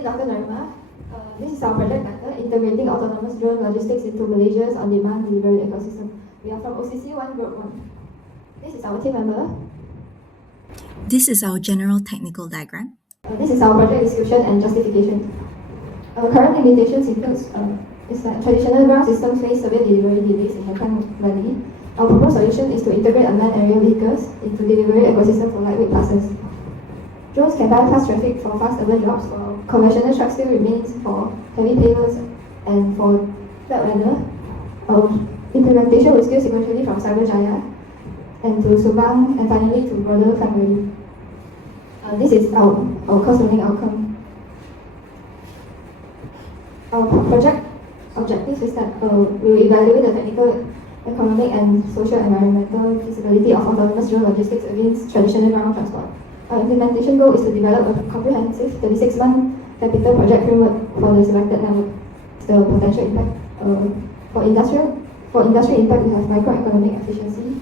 Hey, Dr. Narima. This is our project matter, integrating autonomous drone logistics into Malaysia's on-demand delivery ecosystem. We are from OCC1 Group 1. This is our team member. This is our general technical diagram. This is our project description and justification. Our current limitations includes is that traditional ground systems face severe delivery delays in Hainan Valley. Our proposed solution is to integrate unmanned aerial vehicles into delivery ecosystem for lightweight parcels. Drones can bypass traffic for fast urban jobs, while conventional trucks still remains for heavy payloads and for bad weather. Our implementation will scale sequentially from Cyberjaya and to Subang and finally to broader family. This is our cost learning outcome. Our project objective is that we will evaluate the technical, economic and social environmental feasibility of autonomous drone logistics against traditional ground transport. Our implementation goal is to develop a comprehensive 36-month capital project framework for the selected network. The potential impact for industry impact, we have microeconomic efficiency,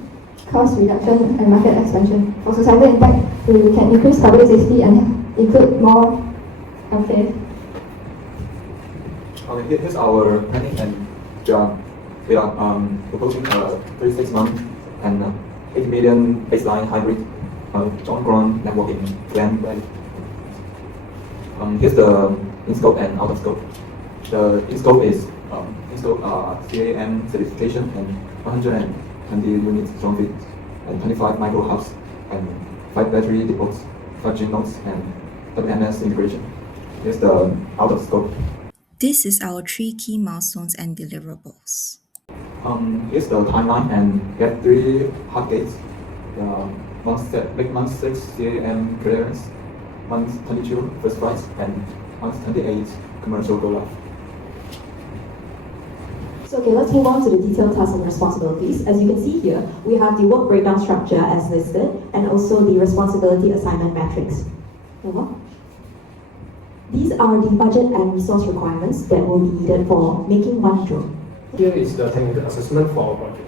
cost reduction, and market expansion. For societal impact, we can increase public safety and include more healthcare. Here's our planning, and we are proposing a 36-month and 8 million baseline hybrid joint ground network in Klang Valley. Here's the in-scope and out-of-scope. The in-scope is CAM certification and 120 units drone feet and 25 micro hubs and 5 battery depots, 5G nodes and WMS integration. Here's the out-of-scope. This is our 3 key milestones and deliverables. Here's the timeline, and we have 3 hard gates. Month 6 CAM clearance, month 22 first flights, and month 28 commercial go live. So let's move on to the detailed tasks and responsibilities. As you can see here, we have the work breakdown structure as listed, and also the responsibility assignment matrix. These are the budget and resource requirements that will be needed for making one drone. Here is the technical assessment for our project.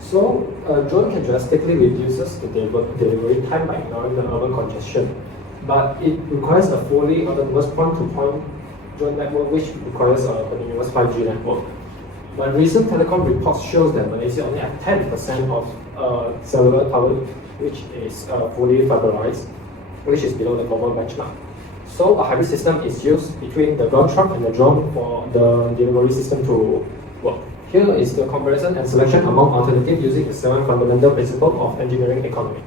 So, a drone can drastically reduces the delivery time by ignoring the urban congestion, but it requires a fully autonomous point-to-point drone network, which requires a continuous 5G network. But recent telecom reports shows that Malaysia only has 10% of cellular coverage, which is fully fiberized, which is below the global benchmark. So a hybrid system is used between the ground truck and the drone for the delivery system to work. Here is the comparison and selection among alternatives using the 7 fundamental principles of engineering economy.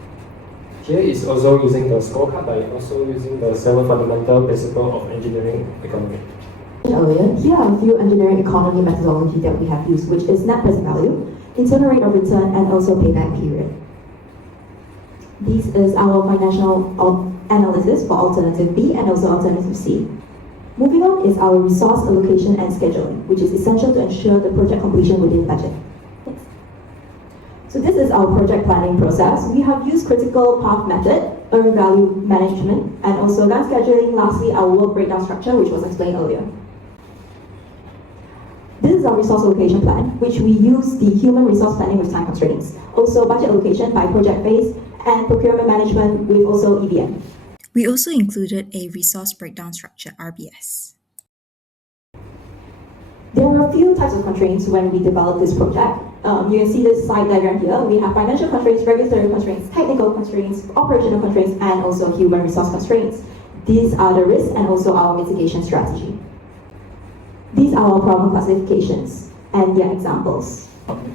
Here is also using the scorecard by also using the 7 fundamental principles of engineering economy. Earlier, here are a few engineering economy methodology that we have used, which is net present value, internal rate of return, and also payback period. This is our financial analysis for alternative B and also alternative C. Moving on is our resource allocation and scheduling, which is essential to ensure the project completion within budget. Next. So this is our project planning process. We have used critical path method, earned value management, and also gun scheduling. Lastly, our work breakdown structure, which was explained earlier. This is our resource allocation plan, which we use the human resource planning with time constraints. Also budget allocation by project phase, and procurement management with also EVM. We also included a resource breakdown structure, RBS. There are a few types of constraints when we develop this project. You can see this slide diagram here. We have financial constraints, regulatory constraints, technical constraints, operational constraints, and also human resource constraints. These are the risks and also our mitigation strategy. These are our problem classifications and their examples.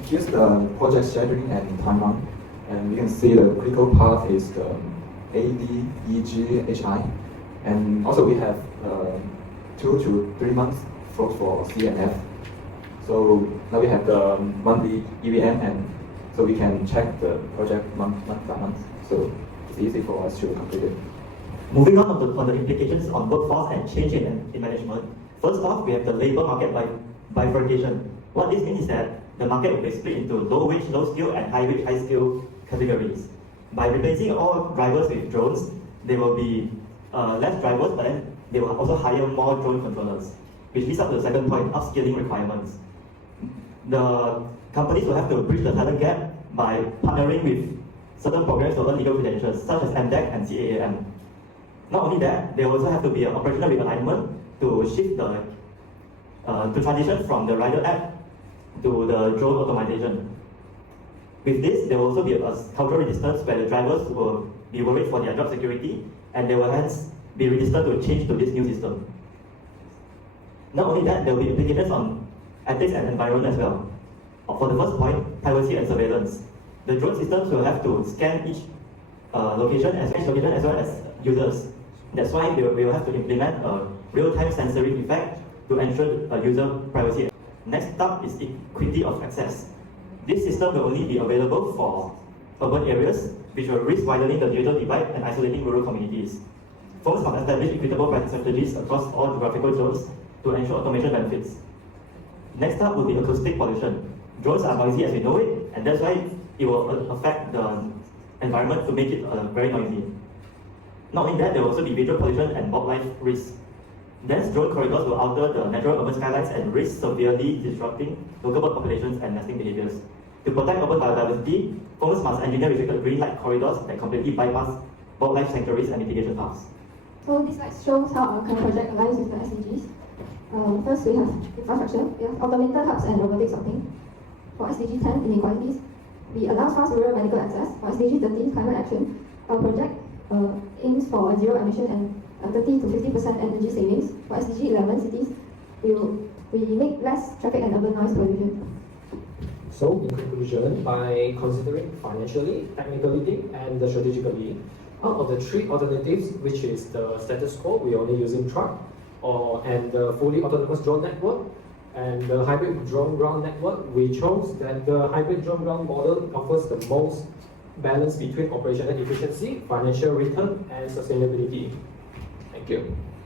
Here's the project scheduling and timeline, and you can see the critical path is the A, D, E, G, H, I, and also we have 2 to 3 months for C and F. So now we have the monthly EVM, and so we can check the project month by month. So it's easy for us to complete it. Moving on to the implications on workforce and change in management. First off, we have the labor market bifurcation. What this means is that the market will be split into low wage, low skill, and high wage, high skill categories. By replacing all drivers with drones, there will be less drivers, but then they will also hire more drone controllers, which leads up to the second point, upskilling requirements. The companies will have to bridge the talent gap by partnering with certain programs to earn legal credentials, such as MDEC and CAAM. Not only that, there also have to be an operational realignment to shift to transition from the rider app to the drone automation. With this, there will also be a cultural resistance where the drivers will be worried for their job security and they will hence be resistant to change to this new system. Not only that, there will be implications on ethics and environment as well. For the first point, privacy and surveillance. The drone systems will have to scan each location as well as users. That's why we will have to implement a real-time sensoring effect to ensure user privacy. Next up is equity of access. This system will only be available for urban areas, which will risk widening the digital divide and isolating rural communities. Firms must establish equitable pricing strategies across all geographical zones to ensure automation benefits. Next up will be acoustic pollution. Drones are noisy as we know it, and that's why it will affect the environment to make it very noisy. Not only that, there will also be visual pollution and wildlife risks. Dense drone corridors will alter the natural urban skylines and risk severely disrupting local bird populations and nesting behaviors. To protect urban biodiversity, firms must engineer restricted green light corridors that completely bypass wildlife sanctuaries and mitigation paths. So this slide shows how our current project aligns with the SDGs. First, we have infrastructure. We have automated hubs and robotic sorting. For SDG 10, inequalities, we allow fast rural medical access. For SDG 13, climate action, our project aims for zero emission and 30 to 50% energy savings. For SDG 11, cities, we make less traffic and urban noise pollution. So, in conclusion, by considering financially, technically, and strategically, out of the three alternatives, which is the status quo, we are only using truck, and the fully autonomous drone network, and the hybrid drone ground network, we chose that the hybrid drone ground model offers the most balance between operational efficiency, financial return, and sustainability. Thank you.